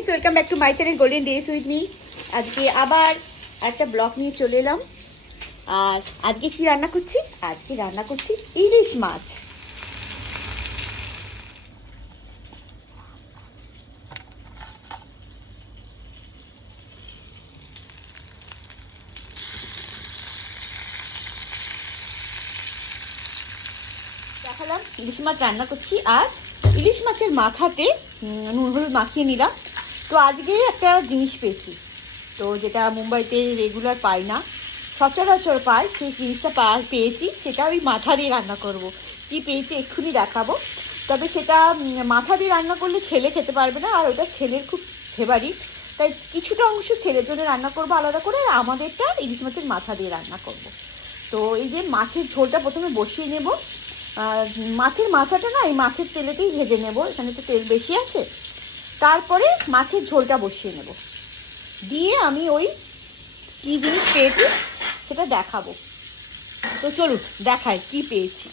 Friends welcome back to my channel golden days with me আজকে আবার একটা blog নিয়ে চলে এলাম। আর আজকে কি রান্না করছি? আজকে রান্না করছি ইলিশ মাছ। দেখালাম ইলিশ মাছ রান্না করছি, আর ইলিশ মাছের মাথাতে নুন হলুদ মাখিয়ে নিলাম। তো আজকে একটা জিনিস পেয়েছি। তো যেটা মুম্বাইতে রেগুলার পাই না, সচরাচর পাই, সেই জিনিসটা পা, পেয়েছি, সেটা আমি মাথা দিয়ে রান্না করব। কি পেয়েছি এক্ষুনি দেখাবো। তবে সেটা মাথা দিয়ে রান্না করলে ছেলে খেতে পারবে না, আর ওটা ছেলের খুব ফেভারিট তাই কিছুটা অংশ ছেলের জন্য রান্না করব আলাদা করে, আর আমাদেরটা ইলিশ মাছের মাথা দিয়ে রান্না করব। তো এই যে মাছের ঝোলটা প্রথমে বসিয়ে নেব। মাছের মাথাটা না, এই মাছের তেলেতেই ভেজে নেব। এখানে তো তেল বেশি আছে। তারপরে মাছের ঝোলটা বসিয়ে নেব। দিয়ে আমি ওই কী জিনিস পেয়েছি সেটা দেখাবো। তো চলুন, দেখাই কি পেয়েছি।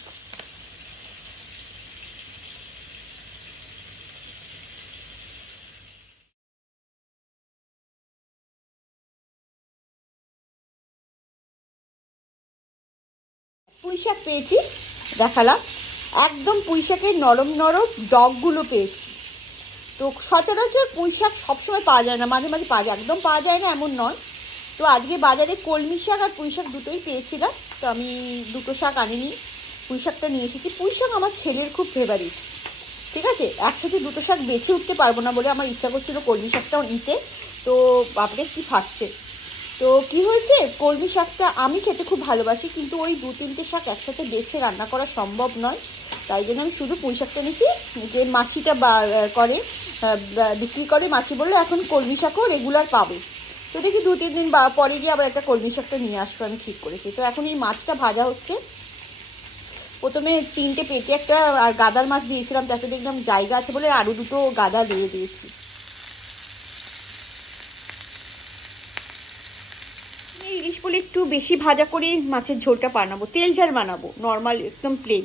পুঁই শাক পেয়েছি, দেখালাম। একদম পুঁই শাকের নরম নরম ডগগুলো পেয়েছি। তো সচরাচর পুঁই শাক সবসময় পাওয়া যায় না, মাঝে মাঝে পাওয়া যায় একদম পাওয়া যায় না, এমন নয়। তো আজকে বাজারে কলমি শাক আর পুঁই শাক দুটোই পেয়েছিলাম। তো আমি দুটো শাক আনিনি পুঁই শাকটা নিয়ে এসেছি। পুঁই শাক আমার ছেলের খুব ফেভারিট ঠিক আছে? এক থেকে দুটো শাক বেছে উঠতে পারব না বলে আমার ইচ্ছা করছিল কলমি শাকটাও নিতে। তো বাপরে, কি ফাটছে? তো কি হয়েছে? কলমি শাকটা আমি খেতে খুব ভালোবাসি, কিন্তু ওই দু তিনটে শাক একসাথে বেছে রান্না করা সম্ভব নয়। তাই জন্য আমি শুধু পুঁই শাকটা নিচ্ছি যে মাছিটা করে বিক্রি করে, মাছি বললে এখন কলমি শাকও রেগুলার পাবে। তো দেখি দু, তিন দিন পরে গিয়ে আবার একটা কলমি শাকটা নিয়ে আসব আমি ঠিক করেছি। তো এখন এই মাছটা ভাজা হচ্ছে। প্রথমে তিনটে পেটে একটা, আর গাদার মাছ দিয়েছিলাম, তাতে দেখলাম জায়গা আছে বলে আরও দুটো গাদা দিয়ে দিয়েছি। ইলিশ বলে একটু বেশি ভাজা করে মাছের ঝোলটা বানাবো। তেল ঝাল বানাবো নর্মাল একদম প্লেন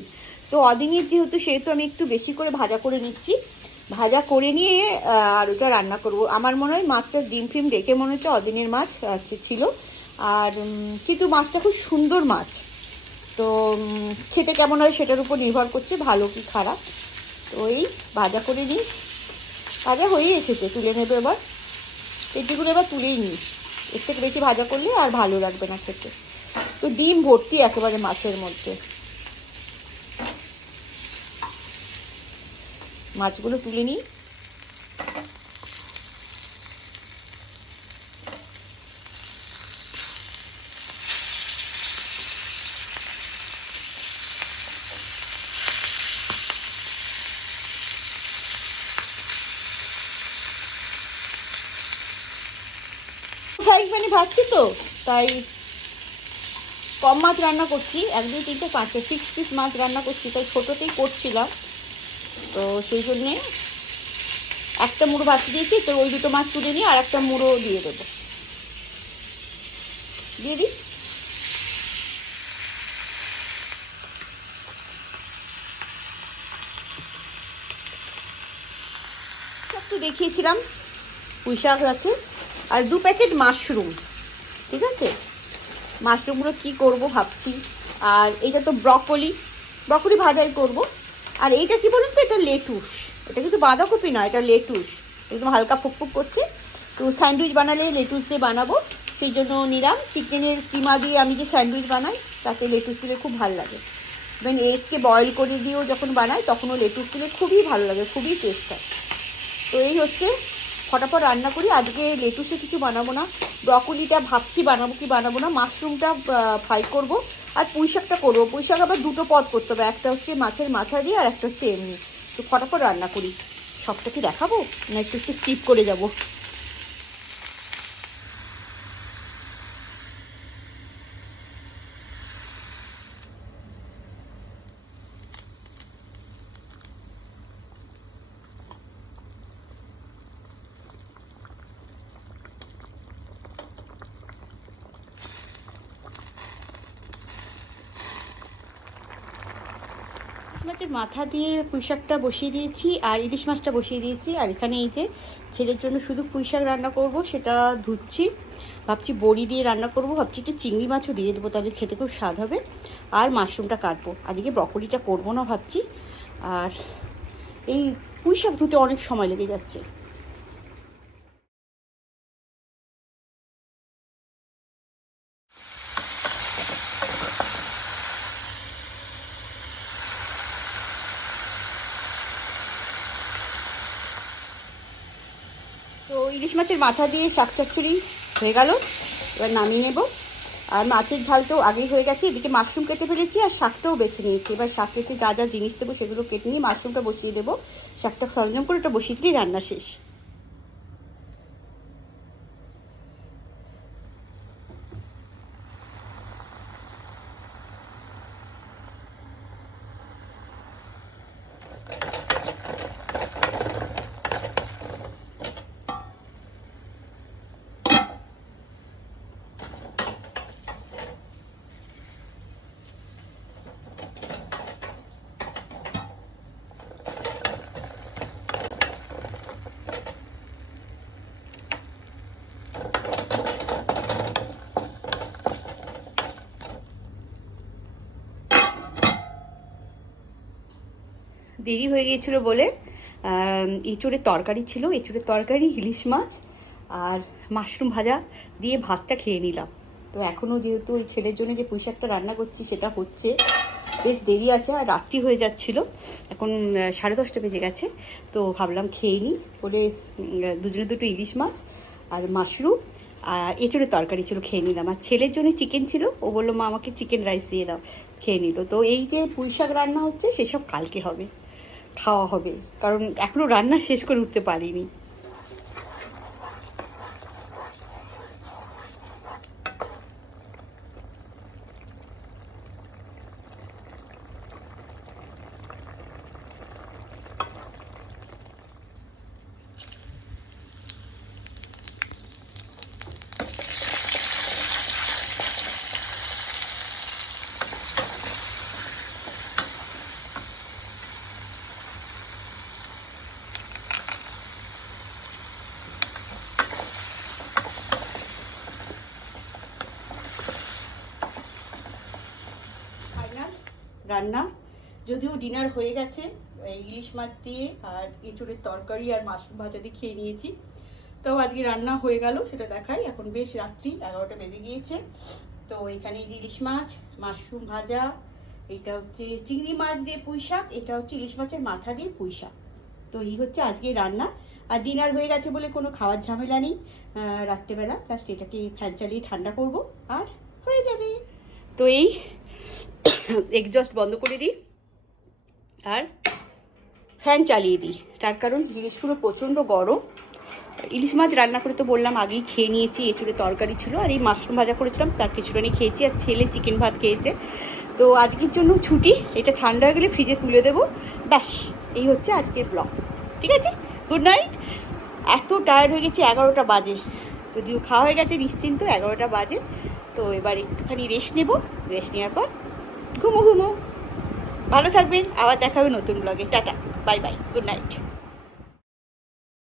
তো অদিনের যেহেতু, সেহেতু আমি একটু বেশি করে ভাজা করে নিচ্ছি। ভাজা করে নিয়ে আর ওটা রান্না করব। আমার মনে হয় মাছটা ডিম ফিম দেখে মনে হচ্ছে অদিনের মাছ আছে ছিল। আর কিন্তু মাছটা খুব সুন্দর মাছ। তো খেতে কেমন হয় সেটার উপর নির্ভর করছে, ভালো কি খারাপ। তো এই ভাজা করে নিই। ভাজা হয়েই এসেছে, তুলে নেবে এবার। পেটিগুলো এবার তুলেই নিই। এর থেকে বেশি ভাজা করলে আর ভালো লাগবে না খেতে। তো ডিম ভর্তি একেবারে মাছের মধ্যে। মাছগুলো তুলে নিই। মানে ভাবছি তো, তাই কম মাছ রান্না করছি, এক, দুই, তিনটে, পাঁচটা সিক্স পিস মাছ রান্না করছি, তাই ছোটোতেই করছিলাম। তো সেই জন্যে একটা মুড়ো ভাত দিয়েছি, তো ওই দুটো মাছ তুলে নিয়ে আর একটা মুড়ো দিয়ে দেবো। দিয়ে দিই। একটু দেখিয়েছিলাম, পুঁই শাক আছে, আর দু প্যাকেট মাশরুম, ঠিক আছে? মাশরুমগুলো কি করব ভাবছি, আর এটা তো ব্রকলি ব্রকলি ভাজাই করব। আর এইটা কি বলুন তো? এটা লেটুস। এটা কিন্তু বাঁধাকপি না, এটা লেটুস। একদম হালকা ফুকফুক করছে। তো স্যান্ডউইচ বানালে লেটুস দিয়ে বানাবো। সেই জন্য নিলাম। চিকেনের কিমা দিয়ে আমি যে স্যান্ডউইচ বানাই তাকে লেটুস দিলে খুব ভালো লাগে। ইভেন এগকে বয়েল করে দিয়েও যখন বানাই, তখনও লেটুস দিলে খুবই ভালো লাগে, খুবই টেস্ট হয়। তো এই হচ্ছে ফটাফট রান্না করি। আজকে লেটুসে কিছু বানাবো না। ব্রকলিটা ভাবছি বানাবো কি বানাবো না। মাশরুমটা ফ্রাই করব। আর পুঁই শাকটা করব। পুঁই শাক আবার দুটো পদ করতে হবে। একটা হচ্ছে মাছের মাথা দিয়ে আর একটা হচ্ছে এমনি। তো ফটাফট রান্না করি। সবটা কি দেখাবো? না একটু একটু স্কিপ করে যাব? মাছের মাথা দিয়ে পুঁইশাকটা বসিয়ে দিয়েছি আর ইলিশ মাছটা বসিয়ে দিয়েছি। আর এখানে এই যে ছেলের জন্য শুধু পুঁইশাক রান্না করব, সেটা ধুচ্ছি। ভাবছি বড়ি দিয়ে রান্না করব, ভাবছি একটু চিংড়ি মাছও দিয়ে দেবো, তাহলে খেতে খুব স্বাদ হবে। আর মাশরুমটা কাটবো। আজকে ব্রকলিটা করব না ভাবছি। আর এই পুঁইশাক ধুতে অনেক সময় লেগে যাচ্ছে। ইলিশ মাছের মাথা দিয়ে শাক চচ্চড়ি হয়ে গেল। এবার নামিয়ে নেব। আর মাছের ঝাল তো আগেই হয়ে গেছে, এদিকে মাশরুম কেটে ফেলেছি আর শাকটাও বেছে নিয়েছি। এবার শাক কেটে যা যা জিনিস দেবো সেগুলো কেটে নিয়ে মাশরুমটা বসিয়ে দেবো। শাকটা সরঞ্জাম করে ওটা বসিয়ে দিলেই রান্না শেষ। দেরি হয়ে গিয়েছিল বলে এঁচোড়ের তরকারি ছিল, এঁচোড়ের তরকারি, ইলিশ মাছ আর মাশরুম ভাজা দিয়ে ভাতটা খেয়ে নিলাম। তো এখনও যেহেতু ওই ছেলের জন্য যে পুঁইশাকটা রান্না করছি, সেটা হচ্ছে। বেশ দেরি আছে, আর রাত্রি হয়ে যাচ্ছিল। এখন সাড়ে দশটা বেজে গেছে, তো ভাবলাম খেয়ে নিই। বলে দুজনে দুটো ইলিশ মাছ আর মাশরুম আর এঁচোড়ের তরকারি ছিল, খেয়ে নিলাম। আর ছেলের জন্য চিকেন ছিল, ও বলল, মা, আমাকে চিকেন রাইস দিয়ে দাও, খেয়ে নিল। তো এই যে পুঁই শাক রান্না হচ্ছে, সেসব কালকে হবে। খাওয়া হবে। কারণ এখনও রান্না শেষ করে উঠতে পারিনি। রান্না যদিও ডিনার হয়ে গেছে ইলিশ মাছ দিয়ে আর এঁচুড়ের তরকারি আর মাশরুম ভাজা দিয়ে খেয়ে নিয়েছি। তো আজকে রান্না হয়ে গেল, সেটা দেখাই। এখন বেশ রাত্রি, এগারোটা বেজে গিয়েছে। তো এখানে এই যে ইলিশ মাছ, মাশরুম ভাজা, এটা হচ্ছে চিংড়ি মাছ দিয়ে পুঁই শাক, এটা হচ্ছে ইলিশ মাছের মাথা দিয়ে পুঁই শাক। তো এই হচ্ছে আজকে রান্না। আর ডিনার হয়ে গেছে বলে কোনো খাওয়ার ঝামেলা নেই। রাত্রেবেলা জাস্ট এটাকে ফ্যান চালিয়ে ঠান্ডা করব, আর হয়ে যাবে। তো এই এক্সজস্ট বন্ধ করে দিই। আর ফ্যান চালিয়ে দিই। তার কারণ জিনিসগুলো প্রচণ্ড গরম। ইলিশ মাছ রান্না করে তো বললাম, আগেই খেয়ে নিয়েছি, এঁচুড়ে তরকারি ছিল, আর এই মাশরুম ভাজা করেছিলাম, তার কিছুটানি খেয়েছি, আর ছেলে চিকেন ভাত খেয়েছে। তো আজকের জন্য ছুটি, এটা ঠান্ডা হয়ে গেলে ফ্রিজে তুলে দেবো। ব্যাস, এই হচ্ছে আজকের ব্লগ ঠিক আছে? গুড নাইট এত টায়ার্ড হয়ে গেছি, এগারোটা বাজে। যদিও খাওয়া হয়ে গেছে, নিশ্চিন্ত, এগারোটা বাজে। তো এবার একটুখানি রেস্ট নেব। রেস্ট নেওয়ার পর ঘুমো ঘুমো। ভালো থাকবেন আবার দেখাবে নতুন ব্লগে tata bye bye good night